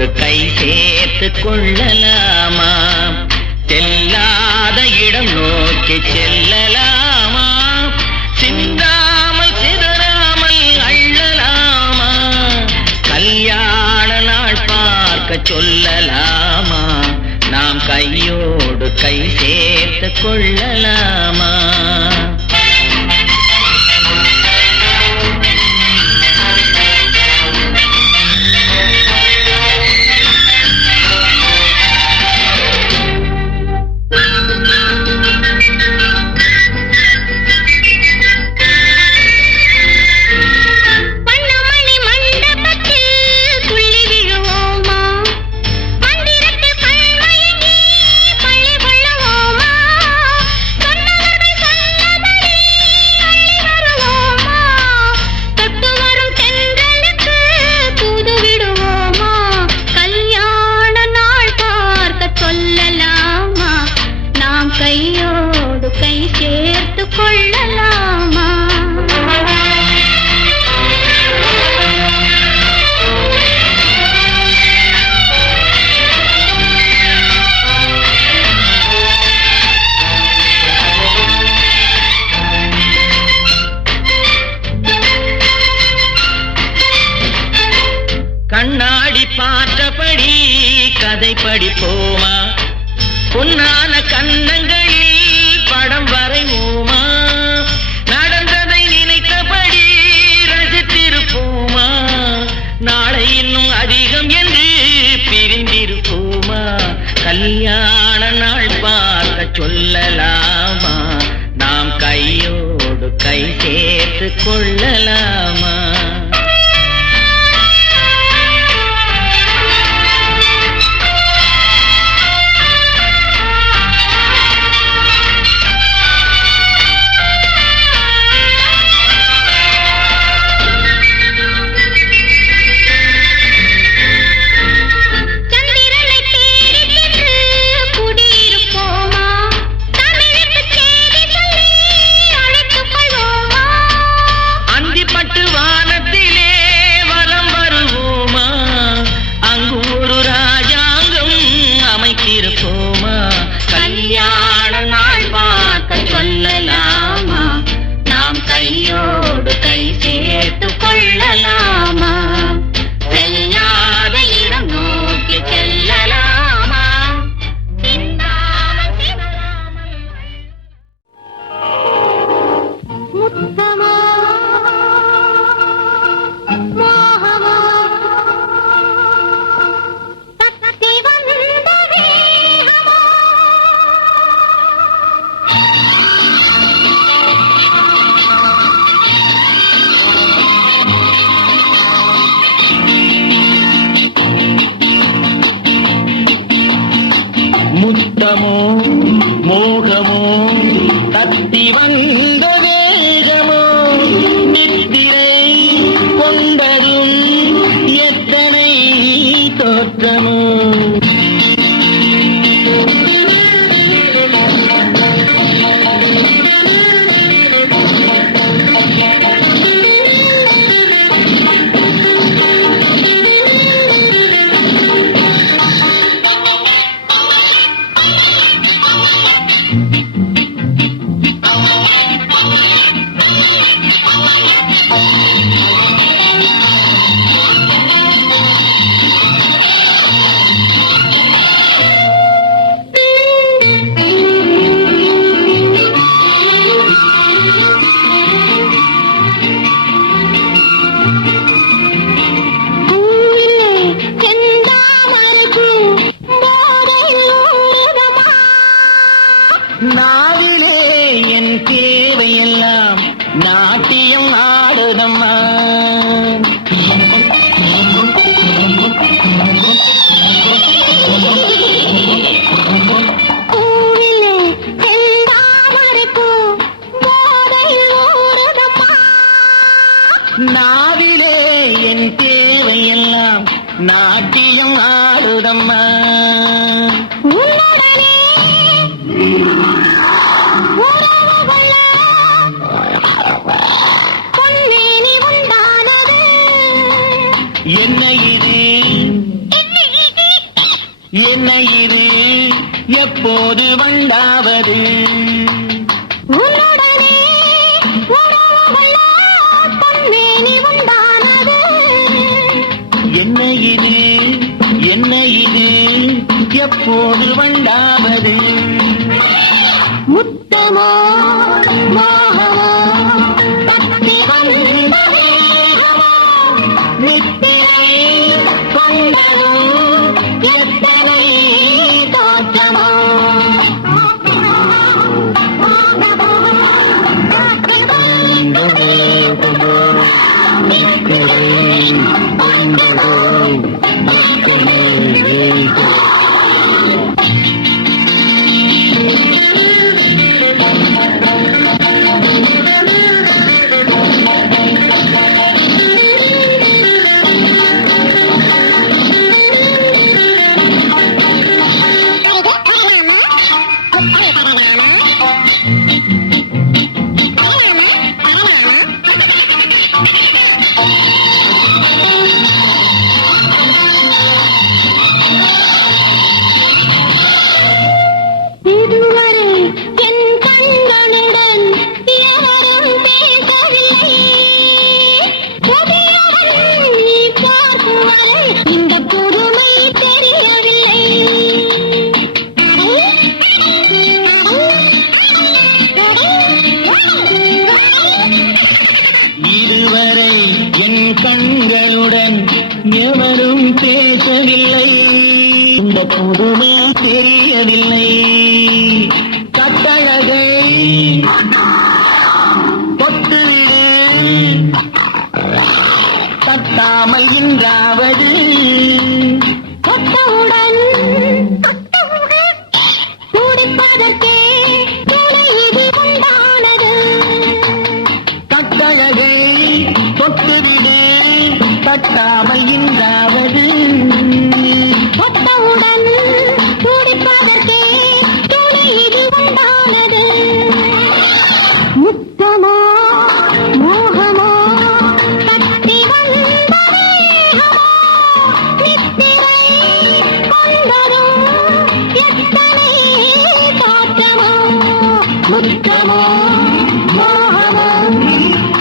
கையோடு கை சேர்த்து கொள்ளலாமா? செல்லாத இடம் நோக்கி செல்லலாமா? சிந்தாமல் சிதறாமல் அள்ளலாமா? கல்யாண நாள் பார்க்க சொல்லலாமா? நாம் கையோடு கை சேர்த்து கொள்ளலாமா? கையோடு கை சேர்த்து கொள்ளலாமா? கண்ணாடி பார்த்தபடி கதை படிப்போமா? பொன்னான கண்ணங்களில் படம் வரைவோமா? நடந்ததை நினைத்தபடி ரசித்திருப்போமா? நாளை இன்னும் அதிகம் என்று பிரிந்திருப்போமா? கல்யாண நாள் பார்க்க சொல்லலாமா? நாம் கையோடு கை சேர்த்து கொள்ளலாமா? கல்யாண நாள் பார்க்க சொல்லலாமா? நாம் கையோடு கை சேர்த்து கொள்ளலாமா? செல்லாத இடம் நோக்கி செல்லலாமா? முத்தமா மோகமா தத்தி வந்ததே முத்தமோ மோகமோ தத்தி வந்த வேகமோ நித்திரை கொண்டதும் எத்தனை தோற்றமோ நாவிலே என் தேவையெல்லாம் நாட்டியம் ஆடுதம்மா. நாவிலே என் தேவையெல்லாம் நாட்டியம் ஆடுதம்மா. பொன்னேனி உண்டான எப்போது வண்டாவது உன்னுடனே உறவு கொள்ள பொன்மேனி உண்டானது. என்ன இது என்ன இது எப்போது வண்டாவது முத்தமோ மோகமோ பக்தி வந்த வேகமோ நித்திரை கொண்டதோ எத்தனை தோற்றமோ இதுவரை என் கண்களுடன் எவரும் பேசவில்லை. புதியவன் நீ பார்க்கும் வரை இந்த புதுமை தெரியவில்லை. இதுவரை என் கண்களுடன் எவரும் பேசவில்லை இந்த புதுமை தெரியவில்லை கட்டழகை தொட்டுவிடு தட்டாமல் இன்றாவது தொட்டவுடன் துடிப்பதற்கே துணை இது உண்டானது. கட்டழகை தொட்டுவிடு தட்டாமல் இன்றாவது தொட்டவுடன் துடிப்பதற்கே துணை இது உண்டானது. முத்தமோ மோகமோ பக்தி வந்த வேகமோ நித்திரை கொண்டதோ எத்தனை தோற்றமோ முத்தமோ மோகமோ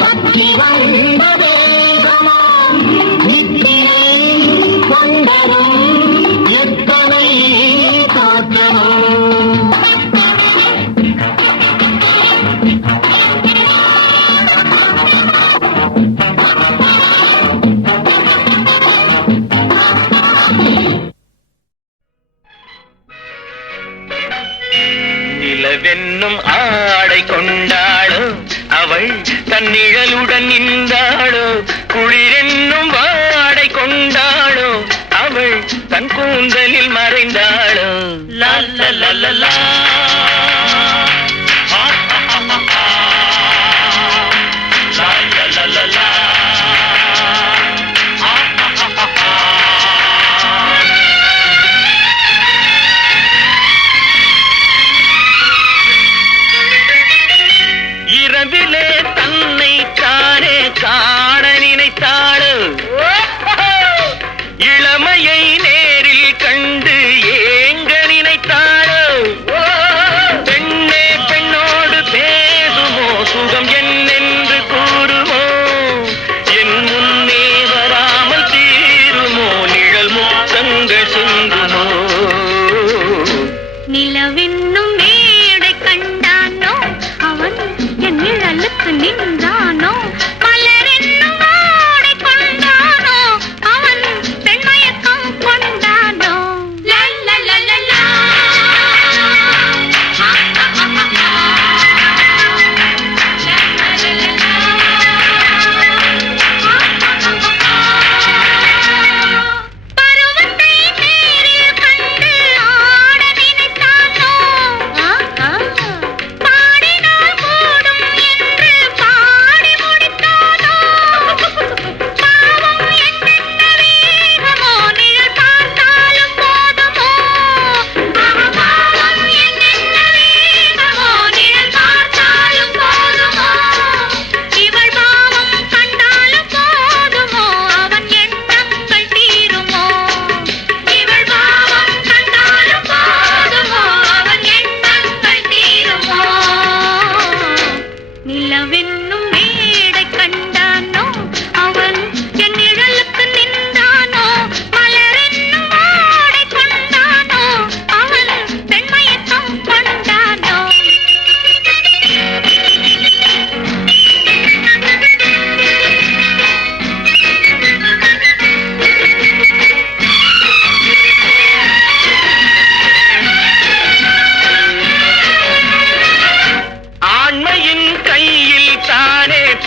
பக்தி வந்த வேகமோ நித்திரை கொண்டதோ எத்தனை தோற்றமோ நிலவென்னும் ஆடை கொண்டாளோ அவள் தன்னிழலுடன் நின்றாளோ குளிரென்னும் வாடை கொண்டாளோ அவள் தன் கூந்தலில் மறைந்தாளோ லல்லலலலா இரவிலே தன்னை தானே காண நினைத்தாளோ இளமையை நேரில் கண்டு ஏங்க நினைத்தாளோ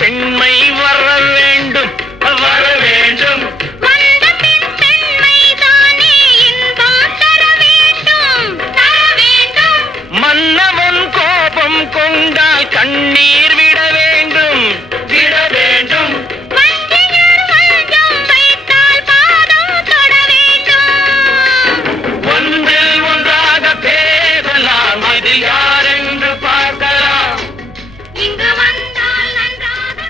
பெண்மை வர வேண்டும், வர வேண்டும். வந்த பெண்மை தானே இன்பம் தர வேண்டும், தர வேண்டும். மன்னவன் கோபம் கொண்டால் கண்ணீர் விட வேண்டும், விட வேண்டும். வஞ்சியர் வஞ்சம் வைத்தால் பாதம் தொட வேண்டும். ஒன்றில் ஒன்றாக பேசலாம், அதில் யாரென்று பார்க்கலாம். இங்கு வந்தால் நன்றாக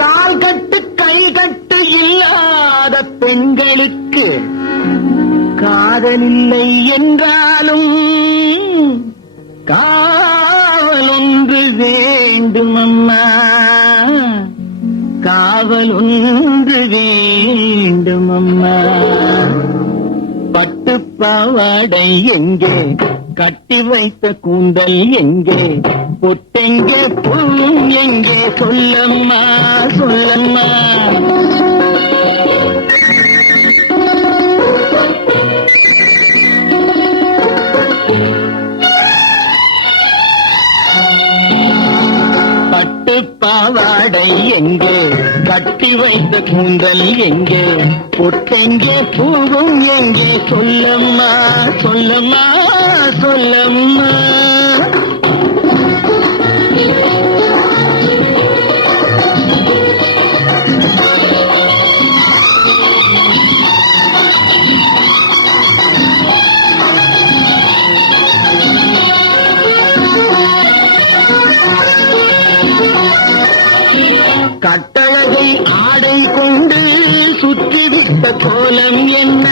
கால் கட்டு கை கட்டு இல்லாத பெண்களுக்கு காதலில்லை என்றாலும் காவல் ஒன்று வேண்டும் அம்மா, காவல் ஒன்று வேண்டும் அம்மா. பட்டு பாவாடை எங்கே, கட்டி வைத்த கூந்தல் எங்கே, பொட்டெங்கே புல்லும் எங்கே, சொல்லம்மா சொல்லம்மா. பட்டு பாவாடை எங்கே, கட்டி வைத்த கூந்தல் எங்கே, பொட்டெங்கே பூவும் எங்கே, சொல்லம்மா சொல்லம்மா சொல்லம்மா. கட்டழகை ஆடை கொண்டு சுற்றிவிட்ட கோலம் என்ன,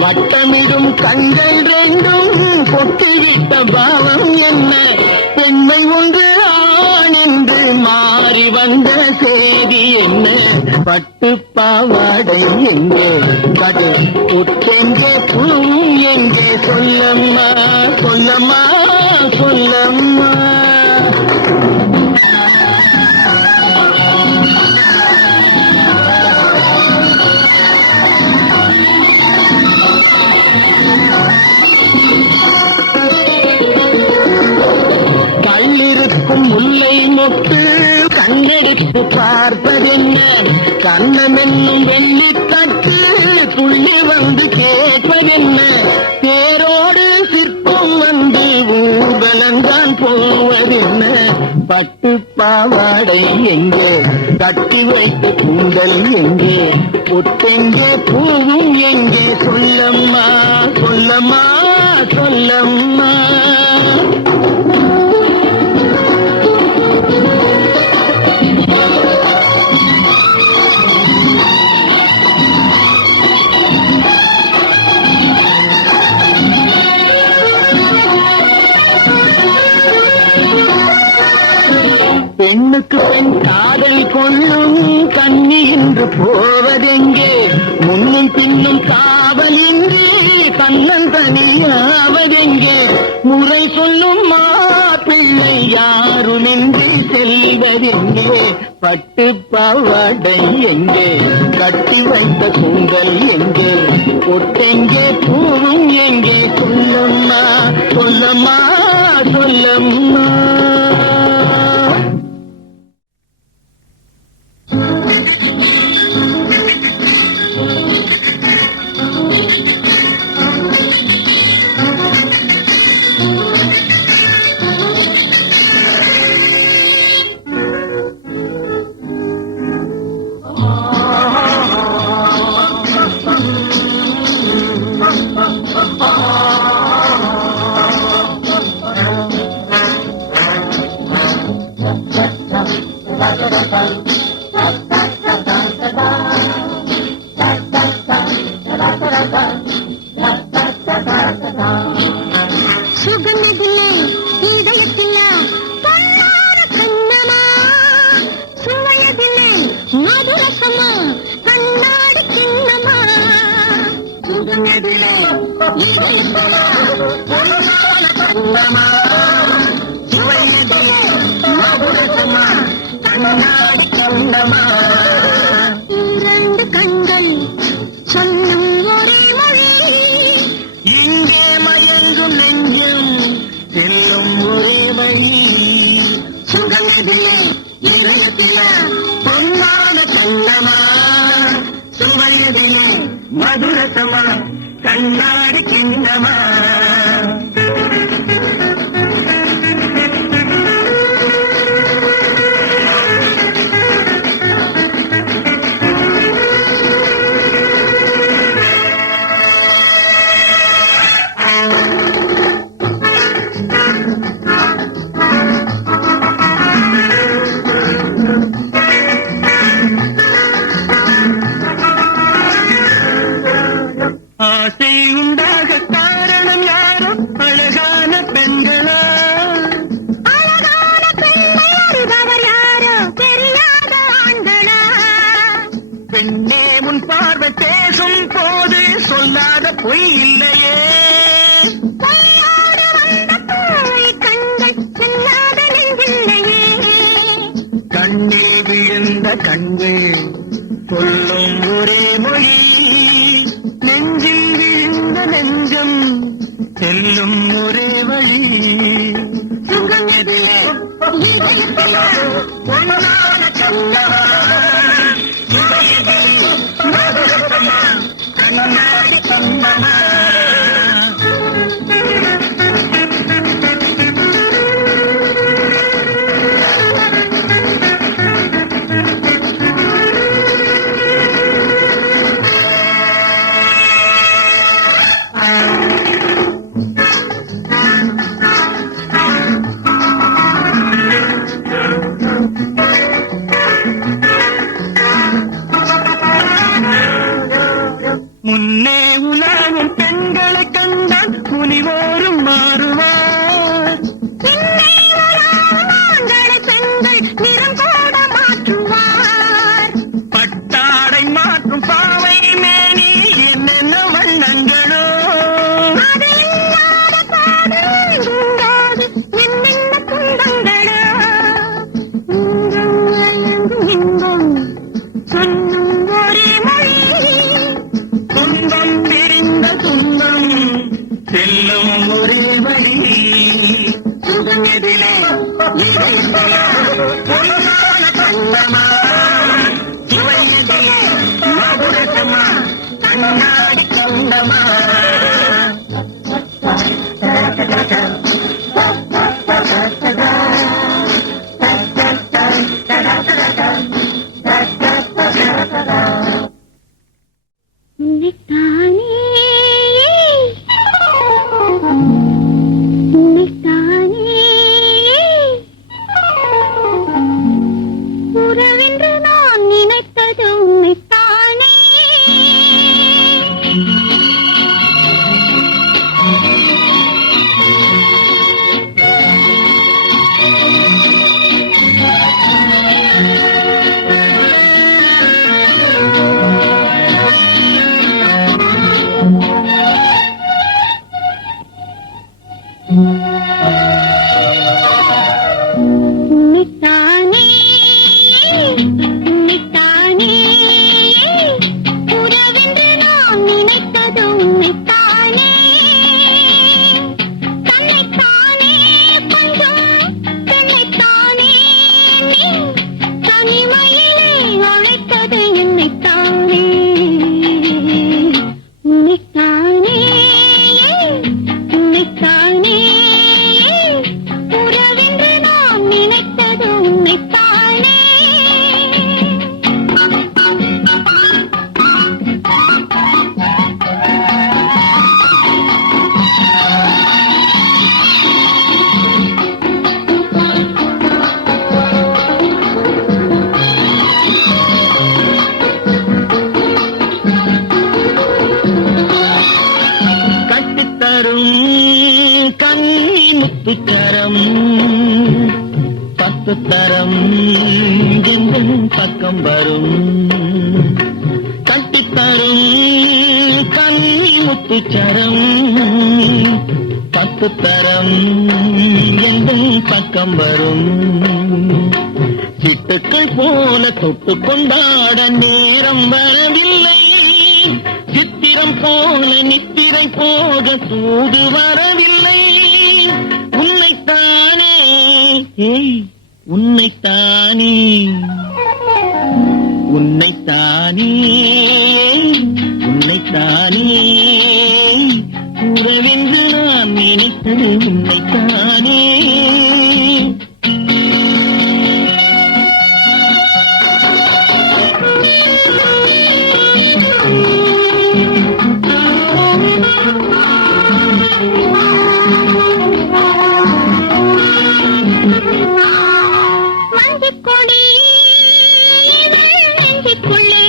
வட்டமிடும் கண்கள் ரெண்டும் பொட்டிவிட்ட பாவம் என்ன, பெண்மை ஒன்று ஆண் என்று மாறி வந்த செய்தி என்ன, பட்டு பாவாடை எங்கே, கடு பொட்டெங்கே பூவும் எங்கே, சொல்லம்மா சொல்லம்மா சொல்லம்மா. கல்லிருக்கும் முல்லை மொட்டு கண்ணெடுத்து பார்ப்பதென்ன, கண்ணமென்னும் வெள்ளித்தட்டு துள்ளி வந்து கேட்பதென்ன, தேரோடு சிற்பம் வந்து ஊர்வலந்தான் போவதென்ன, பட்டு பாவாடை எங்கே, கட்டி வைத்த கூந்தல் எங்கே, பொட்டெங்கே பூவும் எங்கே, சொல்லம்மா சொல்லம்மா சொல்லம்மா. பெண்ணுக்கு பெண் காதல் கொள்ளும் கண்ணி என்று போவதெங்கே, முன்னும் பின்னும் காவலின்றி தன்னன் தனியாவதெங்கே, முறை சொல்லும் மாப்பிள்ளை யாருமின்றி செல்வதெங்கே, பட்டு பாவாடை எங்கே, கட்டி வைத்த கூந்தல் எங்கே, பொட்டெங்கே பூவும் எங்கே, சொல்லம்மா சொல்லம்மா சொல்லம்மா. சுகமிதிலே இதயத்தில பொன்னார கண்ணமா, சுவையதிலே மதுரசமா கண்ணாடி சின்னமா, சுகமிதிலே இதயத்தில பொன்னார கண்ணமா, சுவையதிலே மதுரசமா கண்ணாடி சின்னமா. இரண்டு கண்கள் சொல்லும் ஒரே மொழி, இங்கே மயங்கும் நெஞ்சம் செல்லும் ஒரே வழி, சுகமிதிலே மதுரசமா கண்ணாடி கிண்ணமா ஆசை உண்டாக காரணம் யாரோ அழகான பெண்களா அழகான பெண்ணை அறிபவர் யாரோ தெரியாத ஆண்களா பெண்ணே உன் பார்வை பேசும் போது சொல்லாத பொய் இல்லையே பொய்யோடு வந்த பூவை கண்கள் செல்லாத நெஞ்சில்லையே கண்ணில் விழுந்த கண்கள் சொல்லும் ஒரே மொழி நெஞ்சில் விழுந்த நெஞ்சம் செல்லும் ஒரே வழி சுகம் எதிலே பொன்னான சங்கமா சுகம் எதிலே மதுரசமா கண்ணாடி கந்தமா முன்னே உலாவும் பெண்களை கண்டால் முனிவோரும் மாறுவார் பின்னே வராமல் ஆண்களை பெண்கள் நிறம் கூட மாற்றுவார் பட்டாடை மாற்றும் பாவை மேனி என்னென்ன வண்ணங்களோ அது இல்லாத பாடு இங்காது என்னென்ன துன்பங்களோ இங்கும் இங்கும் சொல்லும் ஒரே மொழி துன்பம் பிரிந்த துன்பம் செல்லும் ஒரே வழி சுகம் எதிலே இதயத்திலே பொன்னான கண்ணமா சுவை எதிலே மதுரசமா கண்ணாடி கண்டமா உன்னைத்தானே உன்னைத்தானே உறவென்று நான் நினைத்தது உன்னைத்தானே உன்னைத்தானே உன்னைத்தானே உறவென்று நான் நினைத்தது உன்னைத்தானே தன்னைத்தானே கொஞ்சம் தன்னைத்தானே நீ தனிமையிலே அழைத்தது என்னைத்தானே உன்னைத்தானே உன்னைத்தானே உறவென்று நான் நினைத்தது உன்னைத்தானே கட்டித்தரும் கண்ணி முத்துச்சரம் 10 தரம் எந்தன் பக்கம் வரும் கட்டித்தரும் கண்ணி முத்துச்சரம் 10 தரம் எந்தன் பக்கம் வரும் சிட்டுக்கள் போல தொட்டு கொண்டாட நேரம் வரவில்லை சித்திரம் போல நித்திரை போக தூது வரவில்லை உன்னைத்தானே உன்னைத்தானே உன்னைத்தானே உன்னை உன்னைத்தானே உறவென்று நான் நினைத்தது உன்னைத்தானே. மஞ்சக்கொடி நெஞ்சுக்குள்ளே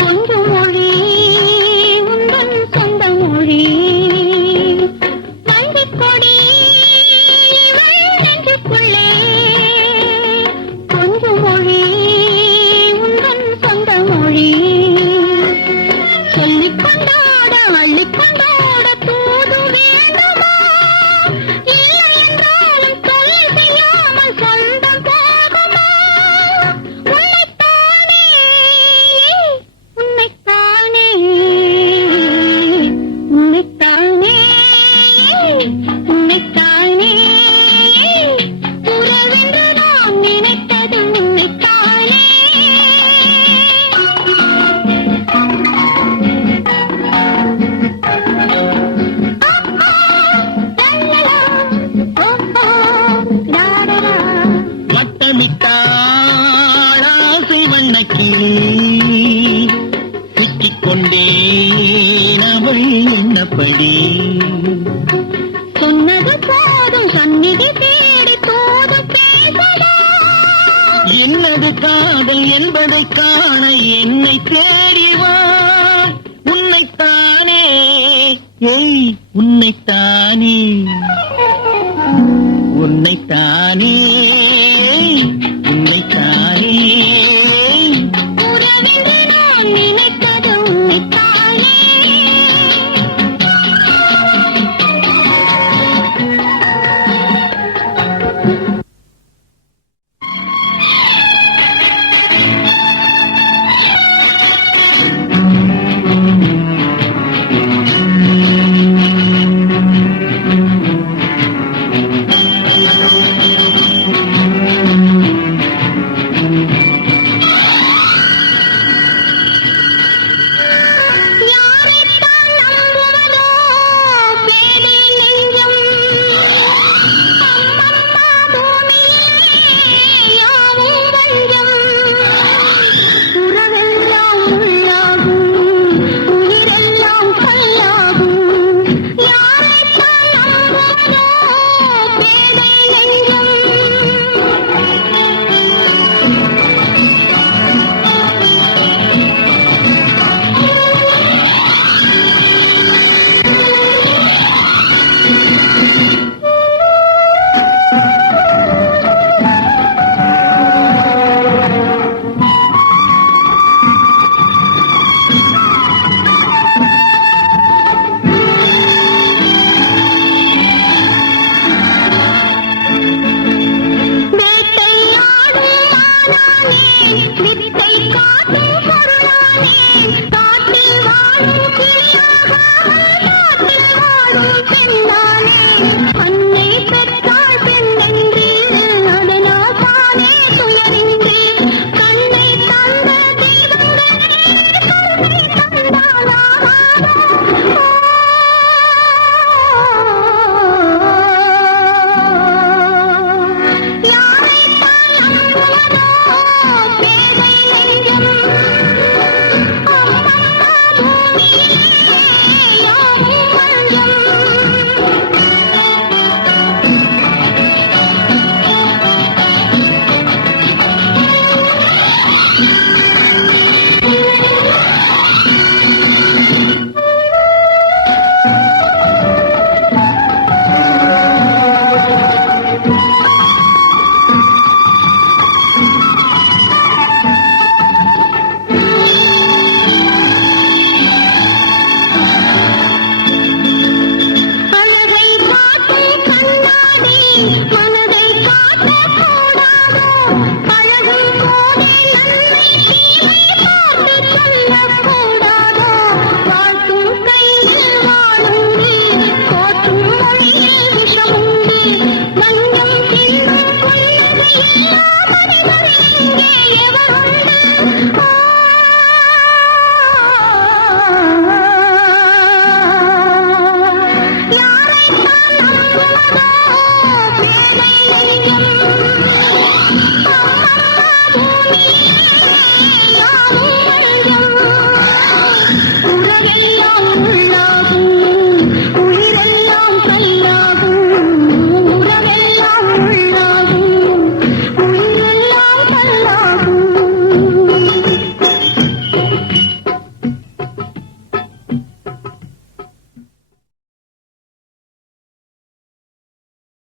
கொஞ்சம் மொழி உந்தன் சொந்த மொழி. மஞ்சக்கொடி நெஞ்சுக்குள்ளே கொஞ்சம் மொழி உந்தன் சொந்த மொழி. சொல்லிக் கொண்டாட அள்ளிக் கொண்டாட தூது வேண்டுமா? இல்லை என்றாலும் தொல்லை செய்யாமல் சொந்தம் போகுமா? உன்னைத்தானே உன்னைத்தானே உன்னைத்தானே உன்னைத்தானே உறவென்று நான் நினைத்தது உன்னைத்தானே. வட்டமிட்டாள் ஆசை வண்ணக்கிளி சிக்கிக்கொண்டேன் அவள் எண்ணப்படி. சொன்னது போதும் சந்நிதி தேடி தோதும் பேசடா. என்னது காதல் என்பதை காண என்னை தேடிவா. உன்னைத்தானே ஏய் உன்னைத்தானே உன்னைத்தானே